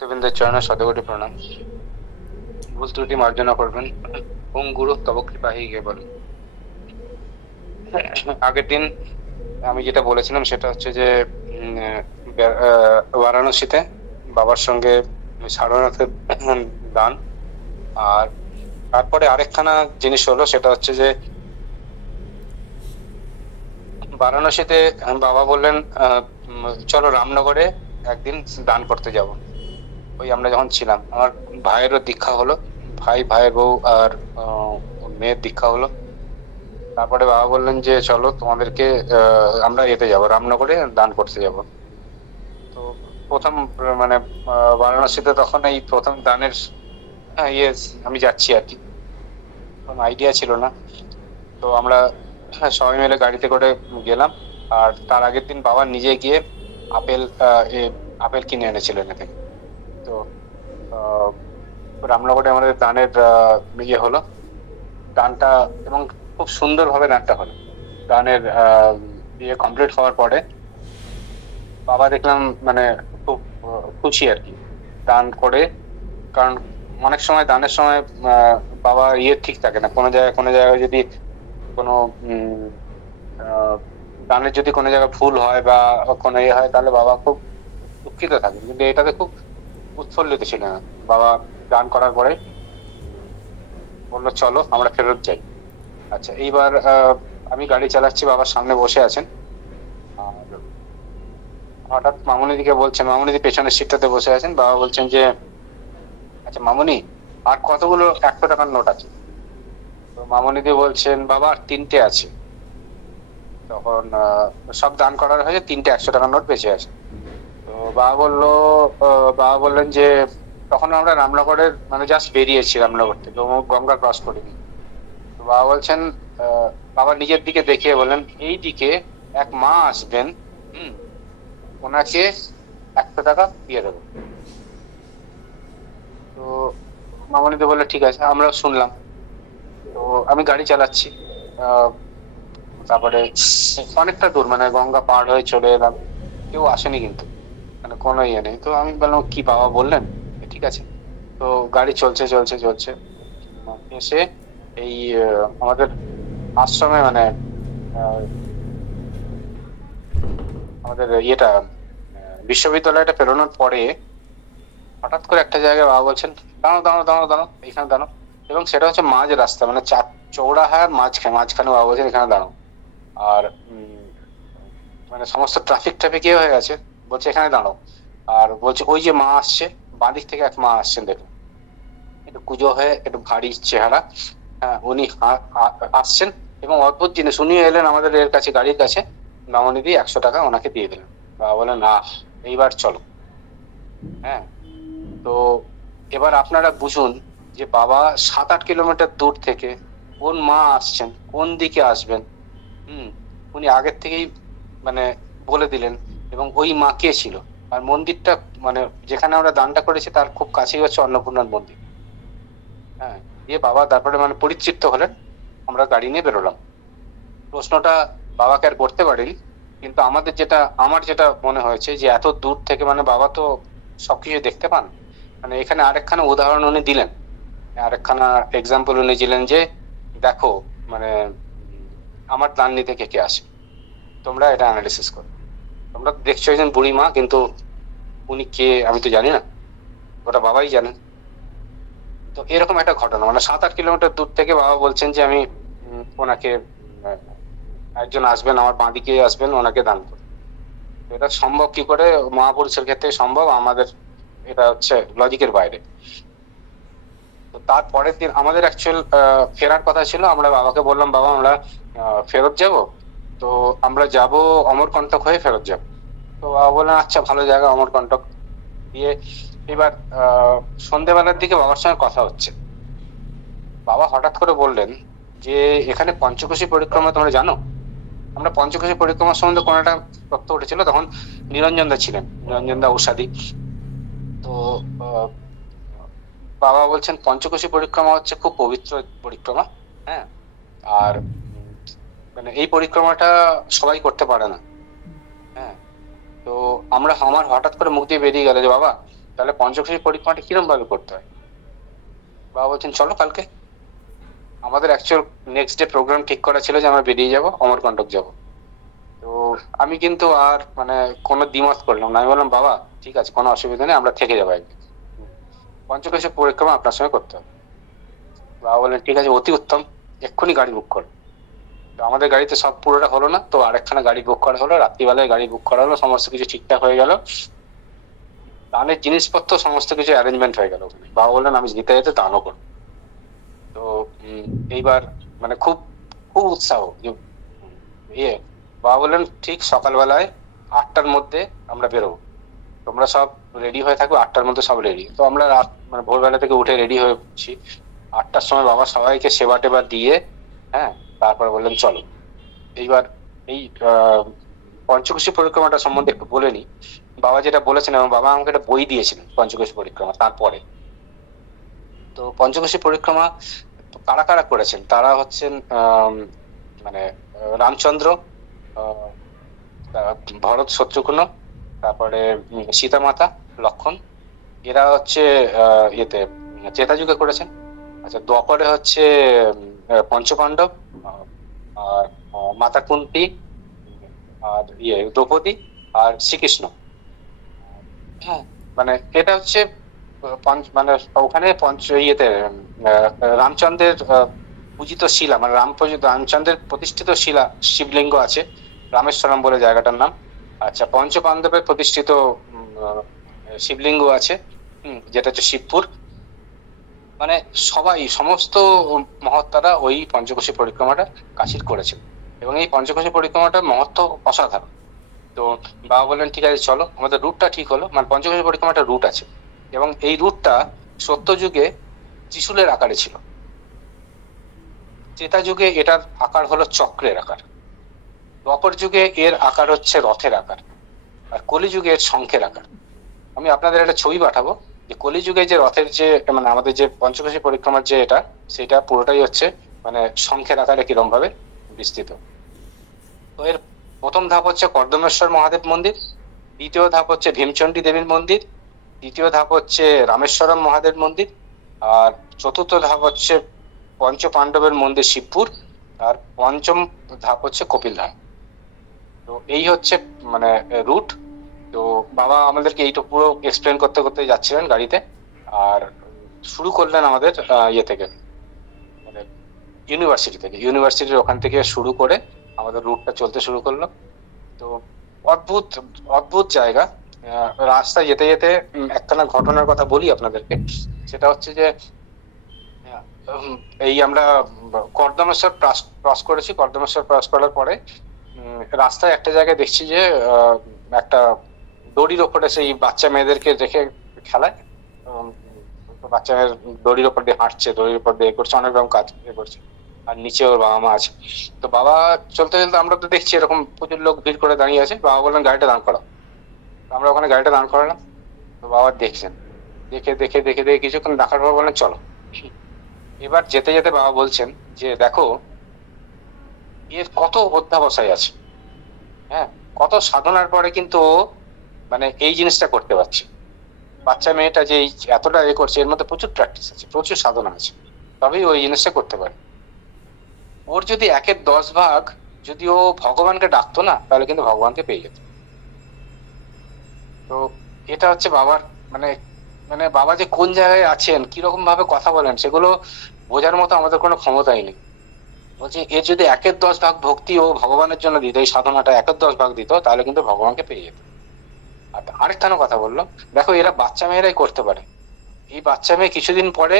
ভক্তবৃন্দের চরণে শতকোটি প্রণাম। ভুল ত্রুটি মার্জনা করবেন। ওম গুরু তব কৃপাহি কেবল। আগের দিন আমি যেটা বলেছিলাম সেটা হচ্ছে যে বারাণসীতে বাবার সঙ্গে সারনাথের দান। আর তারপরে আরেকখানা জিনিস হলো, সেটা হচ্ছে যে বারাণসীতে বাবা বললেন চলো রামনগরে একদিন দান করতে যাব। ওই আমরা যখন ছিলাম, আমার ভাইয়েরও দীক্ষা হলো, ভাইয়ের বউ আর মেয়ের দীক্ষা হলো। তারপরে বাবা বললেন যে চলো তোমাদেরকে আমরা এতে যাব, রামনগরে দান করতে যাব। তো প্রথম মানে বারাণসীতে তখন এই প্রথম দানের ইয়ে আমি যাচ্ছি আর কি, কোনো আইডিয়া ছিল না। তো আমরা সবাই মিলে গাড়িতে করে গেলাম। আর তার আগের দিন বাবা নিজে গিয়ে আপেল আপেল কিনে এনেছিলেন এ থেকে। তো আহ, রামনগরে আমাদের দানের ইয়ে হলো, দানটা, এবং খুব সুন্দরভাবে দানটা হলো। দানের ইয়ে কমপ্লিট হওয়ার পরে বাবা দেখলাম মানে খুব খুশি আর কি দান করে। কারণ অনেক সময় দানের সময় বাবা ইয়ে ঠিক থাকে না, কোনো জায়গায় যদি কোনো উম আহ, দানের যদি কোনো জায়গায় ভুল হয় বা কোনো ইয়ে হয়, তাহলে বাবা খুব দুঃখিত থাকে। কিন্তু এটাতে খুব উৎফুল্লিত ছিলেন বাবা। দান করার পরে বললো চলো আমরা ফেরত যাই। আচ্ছা, এইবার আমি গাড়ি চালাচ্ছি, বাবার সামনে বসে আছেন। আর হঠাৎ মামুনিদিকে বলছেন, মামুনিদি পেছনের সিটটাতে বসে আছেন, বাবা বলছেন যে আচ্ছা মামুনি, আর কতগুলো 100 টাকার নোট আছে? তো মামুনিদি বলছেন বাবা আর 3টে আছে। তখন সব দান করার হয়েছে, 3টে 100 টাকার নোট বেঁচে আছে। তো বাবা বললো, বাবা বললেন যে তখন আমরা রামনগরের মানে জাস্ট বেরিয়েছি রামনগর থেকে, গঙ্গা ক্রস করিনি। তো বাবা বলছেন, আহ, বাবা নিজের দিকে দেখিয়ে বললেন এই দিকে এক মা আসবেন, হুম, ওনাকে 100 টাকা দিয়ে দেবো। তো মামনিদি বললো ঠিক আছে, আমরা শুনলাম। তো আমি গাড়ি চালাচ্ছি। আহ তারপরে অনেকটা দূর মানে গঙ্গা পার হয়ে চলে এলাম, কেউ আসেনি কিন্তু, মানে কোনো ইয়ে নেই। তো আমি বললাম কি বাবা বললেন, ঠিক আছে। তো গাড়ি চলছে চলছে চলছে, এসে এই আমাদের আশ্রমে মানে আহ, আমাদের ইয়েটা বিশ্ববিদ্যালয়টা পেরোনোর পরে হঠাৎ করে একটা জায়গায় বাবা বলছেন দাঁড়াও দাঁড়াও দাঁড়াও দাঁড়াও, এখানে দাঁড়াও। এবং সেটা হচ্ছে মাঝ রাস্তা, মানে চৌরাহার মাঝখানে মাঝখানে বাবা বলছেন এখানে দাঁড়াও। আর মানে সমস্ত ট্রাফিক ট্রাফিক ইয়ে হয়ে গেছে, বলছে এখানে দাঁড়াও। আর বলছে ওই যে মা আসছে, বাঁ দিক থেকে এক মা আসছেন দেখুন, একটু কুঁজো হয়ে একটু ভারী চেহারা। হ্যাঁ, উনি আসছেন। এবং অদ্ভুত জিনিস, উনিও এলেন আমাদের এর কাছে, গাড়ির কাছে। মামনিদি 100 টাকা ওনাকে দিয়ে দিলেন। বাবা বলেন না, এইবার চলো। হ্যাঁ। তো এবার আপনারা বুঝুন যে বাবা 7-8 কিলোমিটার দূর থেকে কোন মা আসছেন, কোন দিকে আসবেন, হুম, উনি আগের থেকেই মানে বলে দিলেন। এবং ওই মা কে ছিল। আর মন্দিরটা মানে যেখানে আমরা দানটা করেছি তার খুব কাছেই হচ্ছে অন্নপূর্ণার মন্দির। হ্যাঁ। দিয়ে বাবা তারপরে মানে পরিতৃপ্ত হলেন, আমরা গাড়ি নিয়ে বেরোলাম। প্রশ্নটা বাবাকে আর করতে পারিনি, কিন্তু আমার যেটা মনে হয়েছে যে এত দূর থেকে মানে বাবা তো সবকিছু দেখতে পান। মানে এখানে আরেকখানা উদাহরণ উনি দিলেন, আরেকখানা এক্সাম্পল উনি দিলেন যে দেখো মানে আমার দান নিতে কে কে আসে, তোমরা এটা অ্যানালিসিস করো। তোমরা তো দেখছো একজন বুড়ি মা, কিন্তু উনি কে আমি তো জানি না, ওটা বাবাই জানেন। তো এরকম একটা ঘটনা, মানে 7-8 কিলোমিটার দূর থেকে বাবা বলছেন যে আমি ওনাকে আহ, একজন আসবেন আমার বাঁদিকে আসবেন, ওনাকে দান করুন। তো এটা সম্ভব কি করে, মহাপুরুষের ক্ষেত্রে সম্ভব, আমাদের এটা হচ্ছে লজিকের বাইরে। তো তার পরের দিন আমাদের অ্যাকচুয়াল ফেরার কথা ছিল। আমরা বাবাকে বললাম বাবা আমরা ফেরত যাব। তো আমরা যাব অমরকণ্টক হয়ে ফেরত যাব। তো বাবা বললেন আচ্ছা ভালো জায়গা অমরকণ্টক। দিয়ে এবার সন্ধ্যেবেলার দিকে বাবার সঙ্গে কথা হচ্ছে, বাবা হঠাৎ করে বললেন যে এখানে পঞ্চকোশী পরিক্রমা তোমরা জানো? আমরা পঞ্চকোশী পরিক্রমার সম্বন্ধে কোনো একটা তথ্য উঠেছিল, তখন নিরঞ্জন দা ছিলেন, নিরঞ্জন দা ঔষধি। তো আহ, বাবা বলছেন পঞ্চকোশী পরিক্রমা হচ্ছে খুব পবিত্র পরিক্রমা। হ্যাঁ। আর মানে এই পরিক্রমাটা সবাই করতে পারে না। হ্যাঁ। তো আমার হঠাৎ করে মুখ দিয়ে বেরিয়ে গেল যে বাবা তাহলে পঞ্চকোশী পরিক্রমাটা কিরম ভাবে করতে হয়? বাবা বলছেন চলো কালকে। আমাদের অ্যাকচুয়াল নেক্সট ডে প্রোগ্রাম ঠিক করা ছিল যে আমরা বেরিয়ে যাব, অমরকণ্টক যাব। তো আমি কিন্তু আর মানে কোনো দ্বিমত করলাম না, আমি বললাম বাবা ঠিক আছে, কোনো অসুবিধা নেই, আমরা থেকে যাবো একদিন, পঞ্চকোশী পরিক্রমা আপনার সঙ্গে করতে হবে। বাবা বললেন ঠিক আছে, অতি উত্তম, এক্ষুনি গাড়ি বুক করো। তো আমাদের গাড়িতে সব পুরোটা হলো না, তো আরেকখানা গাড়ি বুক করা হলো, রাত্রিবেলায় গাড়ি বুক করা হলো, সমস্ত কিছু ঠিকঠাক হয়ে গেল, দানের জিনিসপত্র সমস্ত কিছু অ্যারেঞ্জমেন্ট হয়ে গেল ওখানে। বাবা বললেন আমি যেতে যেতে দানও করবো। তো এইবার মানে খুব খুব উৎসাহ যে ইয়ে, বাবা বললেন ঠিক সকালবেলায় 8টার মধ্যে আমরা বেরোবো, তোমরা সব রেডি হয়ে থাকবে, 8টার মধ্যে সব রেডি। তো আমরা রাত মানে ভোরবেলা থেকে উঠে রেডি হয়েছি। 8টার সময় বাবা সবাইকে সেবা টেবা দিয়ে, হ্যাঁ, তারপর বললেন চলো। এইবার এই পঞ্চকোশী পরিক্রমাটা সম্বন্ধে একটু বলে নি। বাবা যেটা বলেছেন, এবং বাবা আমাকে একটা বই দিয়েছিলেন পঞ্চকোশী পরিক্রমা তারপরে। তো পঞ্চকোশী পরিক্রমা কারা কারা করেছেন, তারা হচ্ছেন মানে রামচন্দ্র, আহ, ভরত শত্রুঘ্ন, তারপরে সীতা মাতা, লক্ষণ, এরা হচ্ছে ইয়েতে ত্রেতা যুগে করেছেন। আচ্ছা, দ্বাপরে হচ্ছে পঞ্চপাণ্ডব, আর মাতা কুন্তি, আর দ্রৌপদী, আর শ্রীকৃষ্ণ। হ্যাঁ, মানে এটা হচ্ছে মানে ওখানে রামচন্দ্রের পূজিত শিলা, মানে রামচন্দ্রের প্রতিষ্ঠিত শিলা, শিবলিঙ্গ আছে, রামেশ্বরম বলে জায়গাটার নাম। আচ্ছা, পঞ্চপাণ্ডবের প্রতিষ্ঠিত শিবলিঙ্গ আছে, যেটা হচ্ছে শিবপুর। মানে সবাই, সমস্ত মহত্তারা ওই পঞ্চকোশী পরিক্রমাটা কাশীর করেছেন, এবং এই পঞ্চকোশী পরিক্রমাটার মহত্ব অসাধারণ। তো বাবা বললেন ঠিক আছে চলো, আমাদের রুটটা ঠিক হলো, মানে পঞ্চকোশী পরিক্রমাটা রুট আছে, এবং এই রুটটা সত্যযুগে ত্রিশূলের আকারে ছিল, ত্রেতা যুগে এটার আকার হলো চক্রের আকার, দ্বাপর যুগে এর আকার হচ্ছে রথের আকার, আর কলিযুগে এর শঙ্খের আকার। আমি আপনাদের একটা ছবি পাঠাবো, যে কলিযুগে যে রথের যে মানে আমাদের যে পঞ্চকোশী পরিক্রমার যে এটা, সেটা পুরোটাই হচ্ছে মানে শঙ্খের আকারে কিরম ভাবে বিস্তৃত। তো এর প্রথম ধাপ হচ্ছে কর্দমেশ্বর মহাদেব মন্দির, দ্বিতীয় ধাপ হচ্ছে ভীমচণ্ডী দেবীর মন্দির, তৃতীয় ধাপ হচ্ছে রামেশ্বরম মহাদেব মন্দির, আর চতুর্থ ধাপ হচ্ছে পঞ্চ পাণ্ডবের মন্দির শিবপুর, আর পঞ্চম ধাপ হচ্ছে কপিলধাম। তো এই হচ্ছে মানে রুট। তো বাবা আমাদেরকে এইটা পুরো এক্সপ্লেন করতে করতে যাচ্ছিলেন গাড়িতে, আর শুরু করলেন আমাদের ইয়ে থেকে, মানে ইউনিভার্সিটির ওখান থেকে শুরু করে আমাদের রুটটা চলতে শুরু করলো। তো অদ্ভুত অদ্ভুত জায়গা। রাস্তায় যেতে যেতে একখানা ঘটনার কথা বলি আপনাদেরকে, সেটা হচ্ছে যে এই আমরা কর্দমেশ্বর ক্রস করেছি, কর্দমেশ্বর ক্রস করার পরে রাস্তায় একটা জায়গায় দেখছি যে একটা দড়ির ওপরে সেই বাচ্চা মেয়েদেরকে রেখে খেলায়, বাচ্চা মেয়ের দড়ির ওপর দিয়ে হাঁটছে, দড়ির ওপর দিয়ে করছে, অনেক রকম কাজ করছে, আর নিচে ওর বাবা মা আছে। তো বাবা চলতে চলতে আমরা তো দেখছি এরকম প্রচুর লোক ভিড় করে দাঁড়িয়ে আছে, বাবা বললেন গাড়িটা দাঁড় করাও। আমরা ওখানে গাড়িটা দাঁড় করালাম। তো বাবা দেখছেন, দেখে দেখে দেখে দেখে কিছুক্ষণ দেখার পর বললেন চলো। এবার যেতে যেতে বাবা বলছেন যে দেখো এর কত অধ্যাবসায় আছে, হ্যাঁ, কত সাধনার পরে কিন্তু মানে এই জিনিসটা করতে পারছে। বাচ্চা মেয়েটা যে এতটা করছে, এর মধ্যে প্রচুর প্র্যাকটিস আছে, প্রচুর সাধনা আছে, তবেই ওই জিনিসটা করতে পারে। ওর যদি 1/10 ভাগ যদি ও ভগবানকে ডাকতো না, তাহলে কিন্তু ভগবানকে পেয়ে যেত। তো এটা হচ্ছে বাবার মানে মানে বাবা যে কোন জায়গায় আছেন, কিরকম ভাবে কথা বলেন, সেগুলো বোঝার মতো আমাদের কোনো ক্ষমতাই নেই। বলছি এর যদি 1/10 ভাগ ভক্তি ও ভগবানের জন্য দিত, এই সাধনাটা 1/10 ভাগ দিত, তাহলে কিন্তু ভগবানকে পেয়ে যেত। আর আরেকখানা কথা বললো, দেখো এরা বাচ্চা মেয়েরাই করতে পারে, এই বাচ্চা মেয়ে কিছুদিন পরে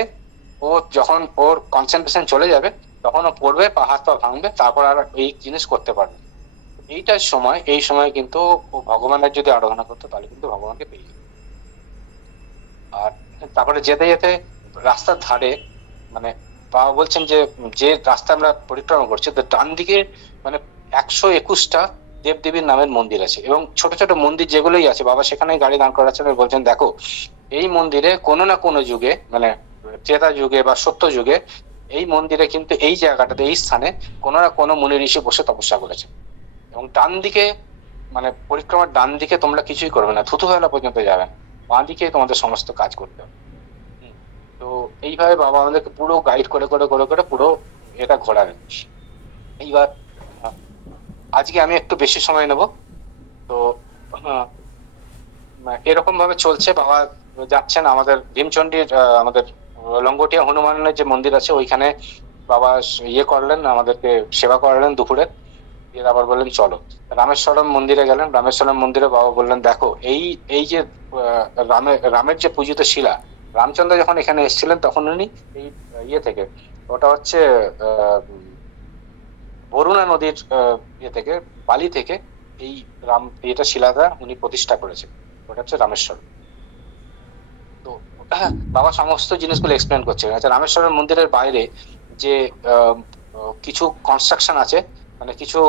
ও যখন ওর কনসেন্ট্রেশন চলে যাবে, তখন ও পড়বে, পা হাত পা ভাঙবে, তারপর আর এই জিনিস করতে পারবে। এইটার সময়, এই সময় কিন্তু ও ভগবানের যদি আরাধনা করতো, তাহলে কিন্তু ভগবানকে পেয়ে যেত। আর তারপরে যেতে যেতে রাস্তার ধারে মানে বাবা বলছেন যে যে রাস্তা আমরা পরিক্রমা করছি, তো ডান দিকে মানে 121টা দেবদেবীর নামের মন্দির আছে, এবং ছোট ছোট মন্দির যেগুলোই আছে, বাবা সেখানে গাড়ি দাঁড় করাচ্ছেন, বলছেন দেখো এই মন্দিরে কোনো না কোনো যুগে মানে ত্রেতা যুগে বা সত্য যুগে এই মন্দিরে কিন্তু এই জায়গাটাতে, এই স্থানে কোনো না কোনো মুনি ঋষি বসে তপস্যা করেছে। এবং ডান দিকে মানে পরিক্রমার ডান দিকে তোমরা কিছুই করবে না, থুতু ফেলা পর্যন্ত যাবে না, বাঁ দিকে তোমাদের সমস্ত কাজ করতে হবে। তো এইভাবে বাবা আমাদেরকে পুরো গাইড করে করে করে করে পুরো এটা ঘোরালেন। এইবার আজকে আমি একটু বেশি সময় নেব। তো এরকম ভাবে চলছে, বাবা যাচ্ছেন আমাদের ভীমচন্ডির আমাদের লঙ্গটিয়া হনুমানের যে মন্দির আছে ওইখানে বাবা ইয়ে করলেন, আমাদেরকে সেবা করালেন দুপুরে। দিয়ে আবার বললেন চলো রামেশ্বরম মন্দিরে গেলেন। রামেশ্বরম মন্দিরে বাবা বললেন দেখো এই এই যে রামের যে পূজিত শিলা, রামচন্দ্র যখন এখানে এসেছিলেন তখন উনি এই ইয়ে থেকে, ওটা হচ্ছে বরুণা নদীর ইয়ে থেকে, বালি থেকে এই এটা শিলাটা উনি প্রতিষ্ঠা করেছেন, ওটা হচ্ছে রামেশ্বর। তো বাবা সমস্ত জিনিসগুলো এক্সপ্লেন করছেন। আচ্ছা, রামেশ্বরের মন্দিরের বাইরে যে কিছু কনস্ট্রাকশন আছে, মানে কিছু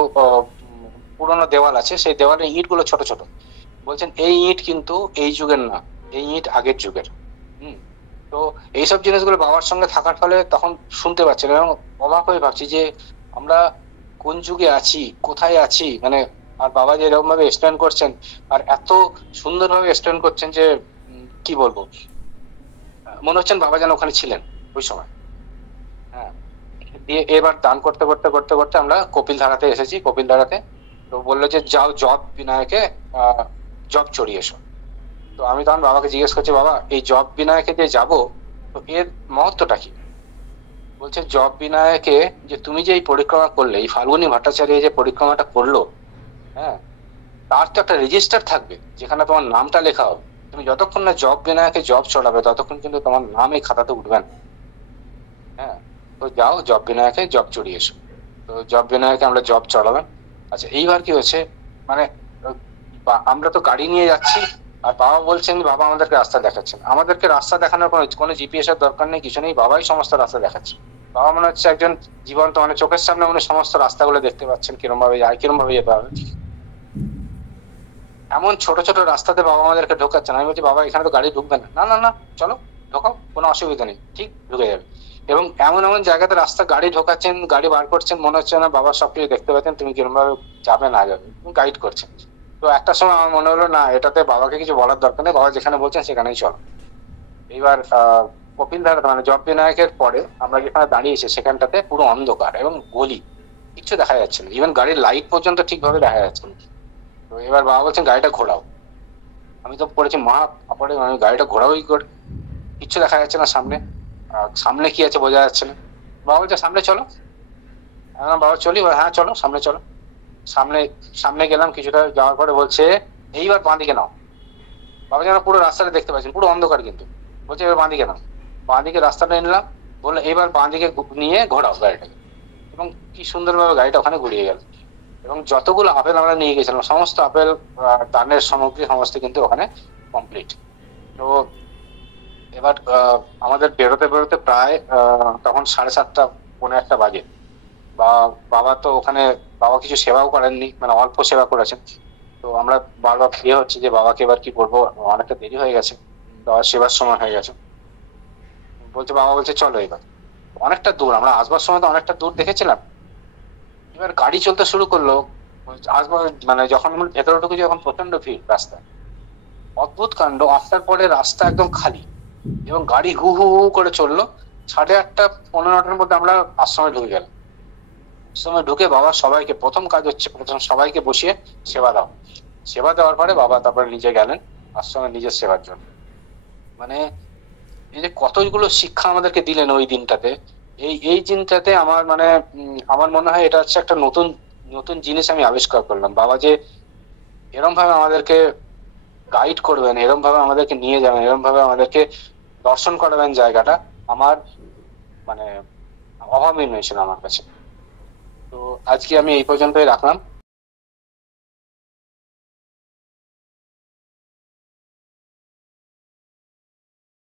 পুরোনো দেওয়াল আছে, সেই দেওয়ালের ইট গুলো ছোট ছোট। বলছেন এই ইট কিন্তু এই যুগের না, এই ইট আগের যুগের। তো এইসব জিনিসগুলো বাবার সঙ্গে থাকার ফলে তখন শুনতে পাচ্ছেন এবং অবাক হয়ে ভাবছি যে আমরা কোন যুগে আছি, কোথায় আছি, মানে আর বাবা যে এরকম ভাবে এক্সপ্লেন করছেন আর এত সুন্দরভাবে এক্সপ্লেন করছেন যে কি বলবো, মনে হচ্ছেন বাবা যেন ওখানে ছিলেন ওই সময়। হ্যাঁ, দিয়ে এবার দান করতে করতে করতে করতে আমরা কপিল ধারাতে এসেছি। কপিল ধারাতে তো বললো যে যাও জব বিনায়কে জব চড়িয়ে এসো। তো আমি তখন বাবাকে জিজ্ঞেস করছি বাবা এই জব বিনায়কে যে যাবো তো এর মহত্বটা কি? বলছে জব বিনায়কে যে তুমি যে এই পরিক্রমা করলে, এই ফাল্গুনী ভট্টাচার্য যে পরিক্রমাটা করলো, হ্যাঁ, তার তো একটা রেজিস্টার থাকবে যেখানে তোমার নামটা লেখা হবে। তুমি যতক্ষণ না জব বিনায়কে জব চড়াবে ততক্ষণ কিন্তু তোমার নাম এই খাতাতে উঠবে না। হ্যাঁ, তো যাও জব বিনায়কে জব চড়িয়ে এসো। তো জব বিনায়কে আমরা জব চড়ালাম। আচ্ছা, এইবার কি হয়েছে, মানে আমরা তো গাড়ি নিয়ে যাচ্ছি আর বাবা বলছেন, বাবা আমাদেরকে রাস্তা দেখাচ্ছেন। আমাদেরকে রাস্তা দেখানোর কোনো জিপিএস এর দরকার নেই, কিছু নেই, বাবাই সমস্ত রাস্তা দেখাচ্ছে। বাবা মনে হচ্ছে একজন জীবন্ত, মানে চোখের সামনে উনি সমস্ত রাস্তাগুলো দেখতে পাচ্ছেন, কিরম ভাবে যায়, কিরম ভাবে যেতে হবে। এমন ছোট ছোট রাস্তাতে বাবা আমাদেরকে ঢোকাচ্ছেন। আমি বলছি বাবা এখানে তো গাড়ি ঢুকবে না। না না না, চলো ঢোকাও, কোনো অসুবিধা নেই, ঠিক ঢুকে যাবে। এবং এমন এমন জায়গাতে রাস্তা গাড়ি ঢোকাচ্ছেন, গাড়ি বার করছেন, মনে হচ্ছে না বাবা সবকিছু দেখতে পাচ্ছেন, তুমি কিরম ভাবে যাবে না যাবে, গাইড করছেন। তো একটা সময় আমার মনে হলো না, এটাতে বাবাকে কিছু বলার দরকার নেই, বাবা যেখানে বলছেন সেখানেই চলো। এইবার কপিল ধারা মানে জব বিনায়কের পরে আমরা যেখানে দাঁড়িয়েছি সেখানটাতে পুরো অন্ধকার এবং গলি, কিচ্ছু দেখা যাচ্ছে না, ইভেন গাড়ির লাইট পর্যন্ত ঠিকভাবে দেখা যাচ্ছে না। তো এবার বাবা বলছেন গাড়িটা ঘোরাও। আমি তো পড়েছি মহা আপড়ে, আমি গাড়িটা ঘোরাবোই করে, কিচ্ছু দেখা যাচ্ছে না সামনে, সামনে কি আছে বোঝা যাচ্ছে না। বাবা বলছে সামনে চলো। বাবা চলি, হ্যাঁ চলো সামনে চলো। সামনে সামনে গেলাম, কিছুটা যাওয়ার পরে বলছে এইবার বাঁ দিকে নাও। বাবা যেন পুরো রাস্তাটা দেখতে পাচ্ছেন, পুরো অন্ধকার কিন্তু, বলছে এবার বাঁ দিকে নাও। বাঁ দিকে রাস্তাটা নিলাম, বললো এইবার বাঁ দিকে নিয়ে ঘোরাও গাড়িটাকে। এবং কি সুন্দরভাবে গাড়িটা ওখানে ঘুরিয়ে গেল। এবং যতগুলো আপেল আমরা নিয়ে গেছিলাম সমস্ত আপেল, দানের সামগ্রী সমস্ত কিন্তু ওখানে কমপ্লিট। তো এবার আমাদের বেরোতে বেরোতে প্রায় তখন 7:30 পৌনে 1টা বাজে। বা বাবা তো ওখানে, বাবা কিছু সেবাও করেননি, মানে অল্প সেবা করেছেন। তো আমরা বারবার ইয়ে হচ্ছে যে বাবাকে এবার কি করবো, অনেকটা দেরি হয়ে গেছে, বাবার সেবার সময় হয়ে গেছে। বলছে বাবা বলছে চলো এবার। অনেকটা দূর, আমরা আসবার সময় তো অনেকটা দূর দেখেছিলাম। এবার গাড়ি চলতে শুরু করলো, আসবার মানে যখন ভেতরে ঢুকেছি যখন প্রচন্ড ভিড় রাস্তায়, অদ্ভুত কাণ্ড, আসার পরে রাস্তা একদম খালি এবং গাড়ি হু হু হু করে চললো। 8:30 পৌনে 9টার মধ্যে আমরা আশ্রমে ঢুকে গেলাম। আশ্রমে ঢুকে বাবা সবাইকে, প্রথম কাজ হচ্ছে প্রথম সবাইকে বসিয়ে সেবা দাও। সেবা দেওয়ার পরে বাবা তারপরে নিজে গেলেন আশ্রমে নিজের সেবার জন্য। মানে এই যে কতগুলো শিক্ষা আমাদেরকে দিলেন ওই দিনটাতে, এই দিনটাতে আমার মানে আমার মনে হয় এটা হচ্ছে একটা নতুন নতুন জিনিস আমি আবিষ্কার করলাম। বাবা যে এরম ভাবে আমাদেরকে গাইড করবেন, এরম ভাবে আমাদেরকে নিয়ে যাবেন, এরম ভাবে আমাদেরকে দর্শন করাবেন, জায়গাটা আমার মানে অভাবনীয় ছিল আমার কাছে। তো আজকে আমি এই পর্যন্তই রাখলাম।